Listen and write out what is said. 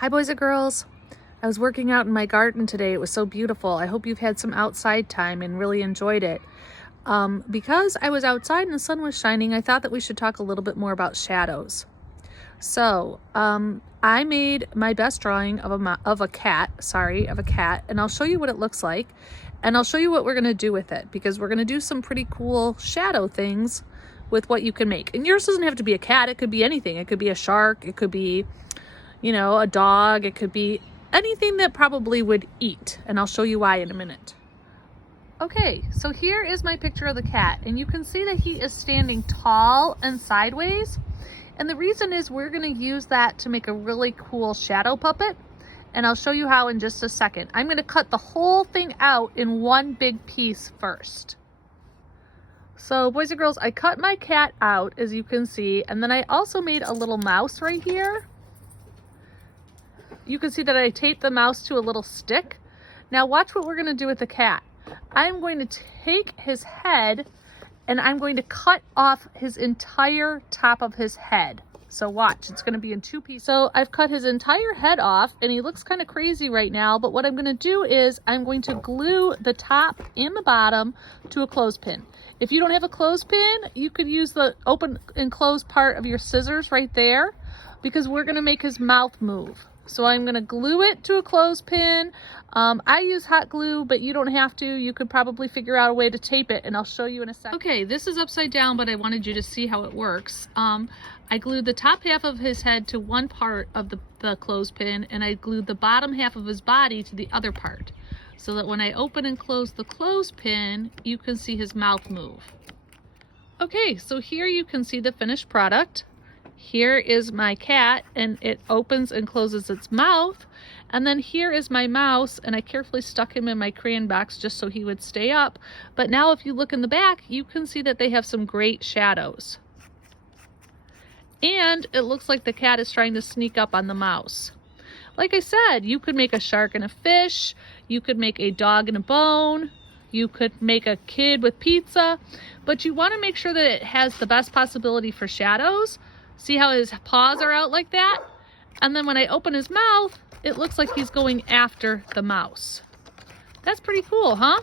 Hi boys and girls. I was working out in my garden today. It was so beautiful. I hope you've had some outside time and really enjoyed it. Because I was outside and the sun was shining, I thought that we should talk a little bit more about shadows. So I made my best drawing of a cat, and I'll show you what it looks like, and I'll show you what we're gonna do with it, because we're gonna do some pretty cool shadow things with what you can make. And yours doesn't have to be a cat, it could be anything. It could be a shark, it could be, you know, a dog, it could be anything that probably would eat, and I'll show you why in a minute. Okay, so here is my picture of the cat, and you can see that he is standing tall and sideways, and the reason is we're going to use that to make a really cool shadow puppet, and I'll show you how in just a second. I'm going to cut the whole thing out in one big piece first. So boys and girls, I cut my cat out, as you can see, and then I also made a little mouse right here. You can see that I taped the mouse to a little stick. Now watch what we're going to do with the cat. I'm going to take his head and I'm going to cut off his entire top of his head. So watch, it's going to be in two pieces. So I've cut his entire head off and he looks kind of crazy right now, but what I'm going to do is I'm going to glue the top and the bottom to a clothespin. If you don't have a clothespin, you could use the open and close part of your scissors right there, because we're going to make his mouth move. So I'm going to glue it to a clothespin. I use hot glue, but you don't have to. You could probably figure out a way to tape it, and I'll show you in a second. Okay, this is upside down, but I wanted you to see how it works. I glued the top half of his head to one part of the clothespin, and I glued the bottom half of his body to the other part, so that when I open and close the clothespin, you can see his mouth move. Okay, so here you can see the finished product. Here is my cat, and it opens and closes its mouth. And then here is my mouse, and I carefully stuck him in my crayon box just so he would stay up. But now if you look in the back, you can see that they have some great shadows. And it looks like the cat is trying to sneak up on the mouse. Like I said, you could make a shark and a fish. You could make a dog and a bone. You could make a kid with pizza. But you want to make sure that it has the best possibility for shadows. See how his paws are out like that? And then when I open his mouth, it looks like he's going after the mouse. That's pretty cool, huh?